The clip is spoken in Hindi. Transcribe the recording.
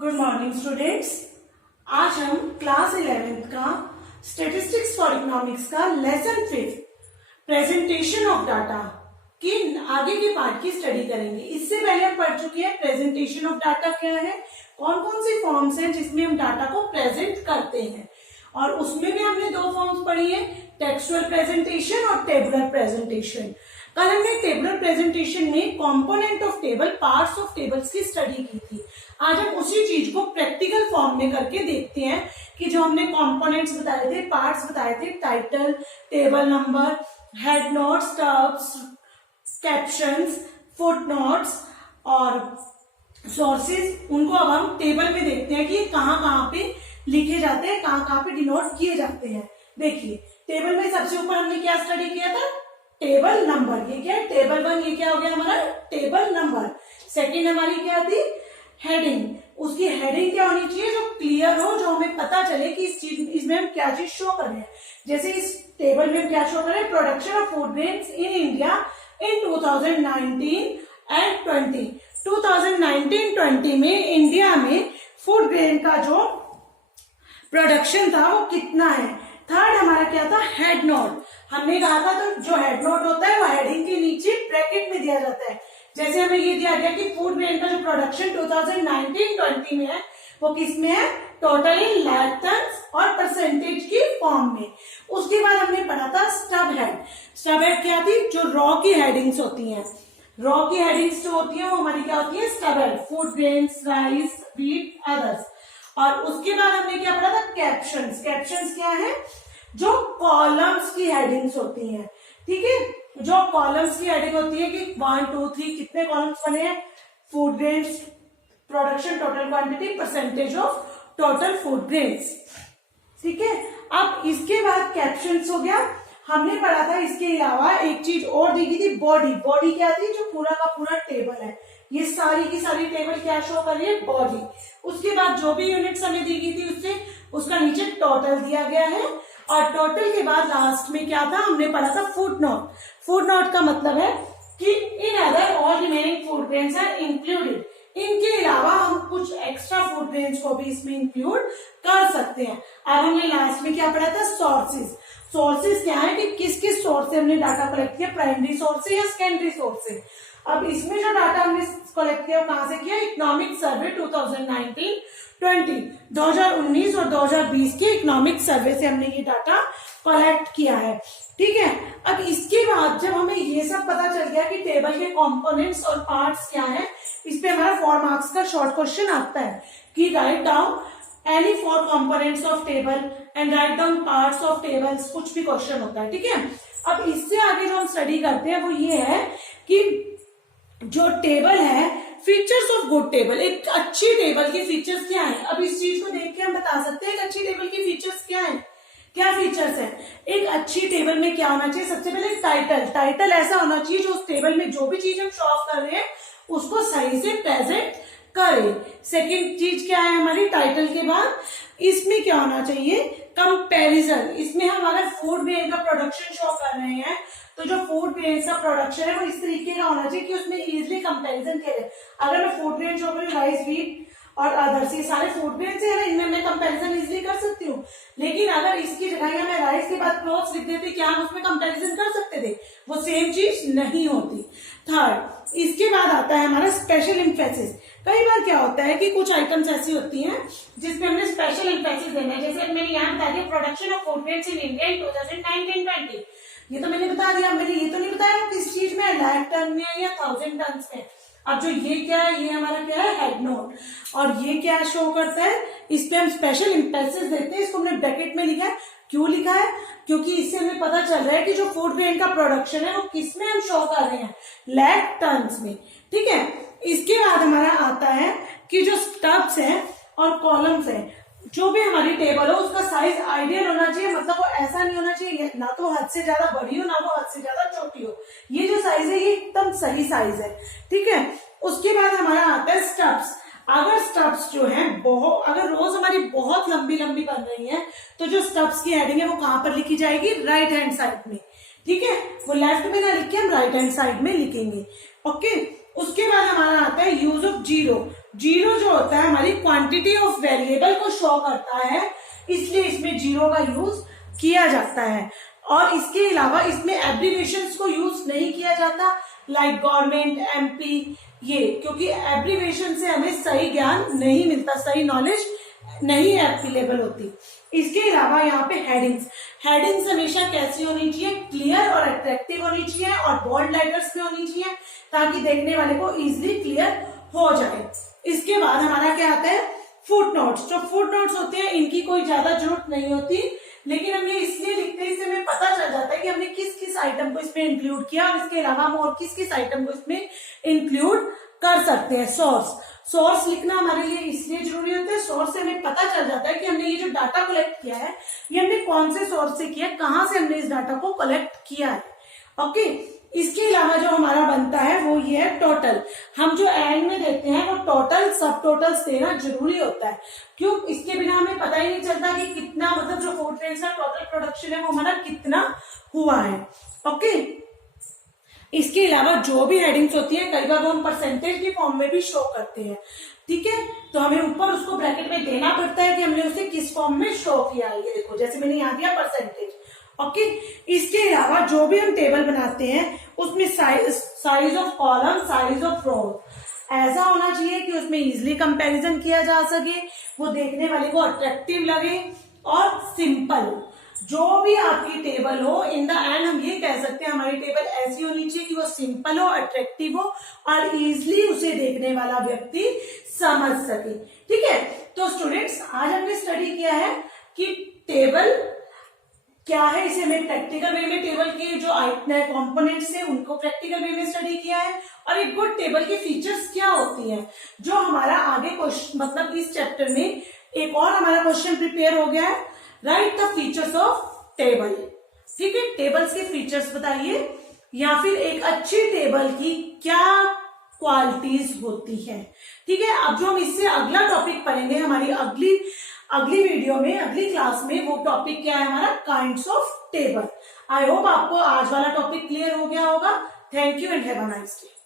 Good morning students. आज हम क्लास 11th का स्टेटिस्टिक्स फॉर इकोनॉमिक्स का लेसन 5 प्रेजेंटेशन ऑफ डाटा की आगे के पार्ट की स्टडी करेंगे। इससे पहले हम पढ़ चुके हैं प्रेजेंटेशन ऑफ डाटा क्या है, कौन कौन सी फॉर्म्स हैं जिसमें हम डाटा को प्रेजेंट करते हैं, और उसमें भी हमने दो फॉर्म्स पढ़ी है, टेक्सचुअल प्रेजेंटेशन और टेबुलर प्रेजेंटेशन। कल हमने टेबुलर प्रेजेंटेशन में component of table, parts of tables की स्टडी की थी। आज हम उसी चीज को प्रैक्टिकल फॉर्म में करके देखते हैं कि जो हमने कंपोनेंट्स बताए थे, पार्ट्स बताए थे, title, table number, head notes, stubs, captions, foot notes और सोर्सेज, उनको अब हम टेबल में देखते हैं कि कहाँ कहाँ पे लिखे जाते हैं, कहाँ कहाँ पे डिनोट किए जाते हैं। देखिए टेबल में सबसे ऊपर हमने क्या स्टडी किया था, टेबल नंबर। ये क्या है, टेबल 1, ये क्या हो गया हमारा टेबल नंबर। सेकंड हमारी क्या थी, हेडिंग। उसकी हेडिंग क्या होनी चाहिए, जो क्लियर हो, जो हमें पता चले कि इस चीज इसमें हम क्या चीज शो कर रहे हैं। जैसे इस टेबल में क्या शो कर रहे हैं, production of food grains in India in 2019 and 20। 2019-20 में इंडिया में फूड ग्रेन का जो प्रोडक्शन था वो कितना है। थर्ड हमारा क्या था, हेड नोट। हमने कहा था तो जो हेड नोट होता है वो हेडिंग के नीचे ब्रैकेट में दिया जाता है। जैसे हमें ये दिया गया कि फूड ग्रेन का जो प्रोडक्शन 2019-20 में है वो किस में है, टोटल इन लाख टन और परसेंटेज की फॉर्म में। उसके बाद हमने पढ़ा था स्टब हेड। स्टब हेड क्या थी, जो रॉ की हेडिंग्स होती हैं। रॉ की हेडिंग्स जो होती है वो हमारी क्या होती है, stub head, food grains, rice, wheat, others. और उसके बाद हमने क्या पढ़ा था, कैप्शंस। कैप्शंस क्या है, जो कॉलम्स की हेडिंग्स होती हैं। ठीक है, जो कॉलम्स की हेडिंग होती है कि 1, 2, 3 कितने कॉलम्स बने हैं, food grains, production, total quantity, percentage of total food grains. ठीक है, अब इसके बाद कैप्शंस हो गया। हमने पढ़ा था इसके अलावा एक चीज और दी गई थी, बॉडी। बॉडी क्या थी, जो पूरा का पूरा टेबल है, ये सारी की सारी टेबल क्या शो कर रही है, बॉडी। उसके बाद जो भी यूनिट्स हमें दी गई थी उससे उसका नीचे टोटल दिया गया है। और टोटल के बाद लास्ट में क्या था, हमने पढ़ा था फुट नोट। फुट नोट का मतलब है कि in other all remaining food grains are included. इनके अलावा हम कुछ एक्स्ट्रा फूड ग्रेन्स को भी इसमें इंक्लूड कर सकते हैं। अब हमने लास्ट में क्या पढ़ा था, सोर्सेज। सोर्सेज क्या है कि किस किस सोर्स से हमने डाटा कलेक्ट किया, प्राइमरी सोर्स से या सेकेंडरी सोर्स से। अब इसमें जो डाटा हमने कलेक्ट किया कहां से किया, इकोनॉमिक सर्वे 2019-20, 2019 और 2020 के इकोनॉमिक सर्वे से हमने ये डाटा कलेक्ट किया है। ठीक है, अब इसके बाद जब हमें ये सब पता चल गया कि टेबल के कंपोनेंट्स और पार्ट्स क्या है, इस पे हमारा 4 मार्क्स का शॉर्ट क्वेश्चन आता है कि write down any 4 components of table and write down parts of tables, कुछ भी क्वेश्चन होता है। ठीक है, अब इससे आगे जो हम स्टडी करते हैं वो ये है कि जो टेबल है, फीचर्स ऑफ गुड टेबल। एक अच्छी टेबल के फीचर्स क्या है। अब इस चीज को देख के हम बता सकते हैं एक अच्छी टेबल के फीचर्स क्या है, क्या फीचर्स है। एक अच्छी टेबल में क्या होना चाहिए, सबसे पहले टाइटल। टाइटल ऐसा होना चाहिए जो उस टेबल में जो भी चीज हम शो ऑफ कर रहे हैं उसको सही से प्रेजेंट करे। सेकेंड चीज क्या है हमारी, टाइटल के बाद इसमें क्या होना चाहिए, कंपैरिजन। इसमें हम अगर फूड ग्रेन का प्रोडक्शन शो कर रहे हैं तो जो फूड ग्रेन का प्रोडक्शन है वो इस तरीके का होना चाहिए कि उसमें इजिली कंपैरिजन करे। अगर मैं फूड ग्रेन शो कर रही हूँ, राइस, व्हीट और अदर्स, ये सारे फूड ग्रेन से है, इनमें मैं कंपैरिजन इजिली कर सकती हूँ। लेकिन अगर इसकी जगह मैं राइस के बाद क्लॉथ्स लिख देती, क्या हम उसमें कंपैरिजन कर सकते थे, वो सेम चीज नहीं होती। थर्ड, इसके बाद आता है हमारा स्पेशल एम्फेसिस। कई बार क्या होता है कि कुछ आइटम्स ऐसी होती हैं जिसपे हमने स्पेशल एम्फेसिस देना है। जैसे मैंने यहाँ बता दिया production of food grains in India in 2019-20, ये तो मैंने बता दिया। मैंने ये तो नहीं बताया वो किस चीज में, लाख टन में या 1000 टन में। अब जो ये क्या है, ये हमारा क्या है, हेड नोट। और ये क्या शो करता है, इस पे हम स्पेशल एम्फेसिस देते हैं। इसको हमने ब्रैकेट में लिखा है। क्यों लिखा है, क्योंकि इससे हमें पता चल रहा है कि जो फूड ग्रेन का प्रोडक्शन है वो किस में हम शो कर रहे हैं, लाख टन में। ठीक है, इसके बाद हमारा आता है कि जो स्टब्स हैं और कॉलम्स हैं, जो भी हमारी टेबल हो उसका साइज आइडियल होना चाहिए। मतलब वो ऐसा नहीं होना चाहिए ना तो हद से ज्यादा बड़ी हो ना वो हद से ज्यादा छोटी हो। ये जो साइज है ये एकदम सही साइज है। ठीक है, उसके बाद हमारा आता है स्टब्स। अगर स्टब्स जो है बहुत, अगर रोज हमारी बहुत लंबी लंबी बन रही है तो जो स्टब्स की हेडिंग है वो कहां पर लिखी जाएगी, राइट हैंड साइड में। ठीक है, वो लेफ्ट में ना लिख के हम राइट हैंड साइड में लिखेंगे। ओके, उसके बाद हमारा आता है यूज ऑफ जीरो। जीरो जो होता है हमारी क्वांटिटी ऑफ वेरिएबल को शो करता है, इसलिए इसमें जीरो का यूज किया जाता है। और इसके अलावा इसमें एब्रीविएशंस को यूज नहीं किया जाता, लाइक गवर्नमेंट, एमपी, ये, क्योंकि एब्रीविएशन से हमें सही ज्ञान नहीं मिलता, सही नॉलेज नहीं अवेलेबल होती। इसके अलावा यहाँ पे हेडिंग्स हमेशा कैसी होनी चाहिए, क्लियर और अट्रैक्टिव होनी चाहिए और बोल्ड लेटर्स में होनी चाहिए, ताकि देखने वाले को इजिली क्लियर हो जाए। इसके बाद हमारा क्या आता है, फुट नोट्स। जो फुट नोट्स होते हैं इनकी कोई ज्यादा जरूरत नहीं होती, लेकिन हम ये इसलिए लिखते हैं, इससे हमें पता चल जाता है कि हमने किस किस आइटम को इसमें इंक्लूड किया, और इसके अलावा हम और किस किस आइटम को इसमें इंक्लूड कर सकते हैं। सोर्स लिखना हमारे लिए इसलिए जरूरी होता है, सोर्स से हमें पता चल जाता है कि हमने ये जो डाटा कलेक्ट किया है ये हमने कौन से सोर्स से किया, कहाँ से हमने इस डाटा को कलेक्ट किया है। ओके, इसके अलावा जो हमारा बनता है वो ये है टोटल। हम जो एंड में देते हैं वो टोटल, सब टोटल्स देना जरूरी होता है। क्यों? इसके बिना हमें पता ही नहीं चलता कि कितना, मतलब जो फूड ट्रेड्स का टोटल प्रोडक्शन है वो हमारा कितना हुआ है। ओके, इसके अलावा जो भी हेडिंग्स होती है कई बार वो हम परसेंटेज के फॉर्म में भी शो करते हैं। ठीक है, तो हमें ऊपर उसको ब्रैकेट में देना पड़ता है कि हमने उसे किस फॉर्म में शो किया है। ये देखो, जैसे मैंने यहाँ दिया परसेंटेज। ओके, इसके अलावा जो भी हम टेबल बनाते हैं उसमें size of column, size of row ऐसा होना चाहिए कि उसमें इजिली कंपैरिजन किया जा सके, वो देखने वाले को अट्रैक्टिव लगे और सिंपल हो। जो भी आपकी टेबल हो, इन द एंड हम ये कह सकते हैं हमारी टेबल ऐसी होनी चाहिए कि वो सिंपल हो, अट्रैक्टिव हो और इजिली उसे देखने वाला व्यक्ति समझ सके। ठीक है, तो स्टूडेंट्स आज हमने स्टडी किया है कि टेबल क्या है, इसे हमने प्रैक्टिकल वे में टेबल के जो कंपोनेंट्स है उनको प्रैक्टिकल वे में स्टडी किया है, और एक गुड टेबल के फीचर्स क्या होती हैं। जो हमारा आगे क्वेश्चन, मतलब इस चैप्टर में एक और हमारा क्वेश्चन प्रिपेयर हो गया है, right the features of table. ठीक है, टेबल्स के फीचर्स बताइए, या फिर एक अच्छी टेबल की क्या क्वालिटीज होती है। ठीक है, अब जो हम इससे अगला टॉपिक पढ़ेंगे हमारी अगली वीडियो में, अगली क्लास में, वो टॉपिक क्या है हमारा, kinds of table. I hope आपको आज वाला टॉपिक क्लियर हो गया होगा। Thank you and have a nice day.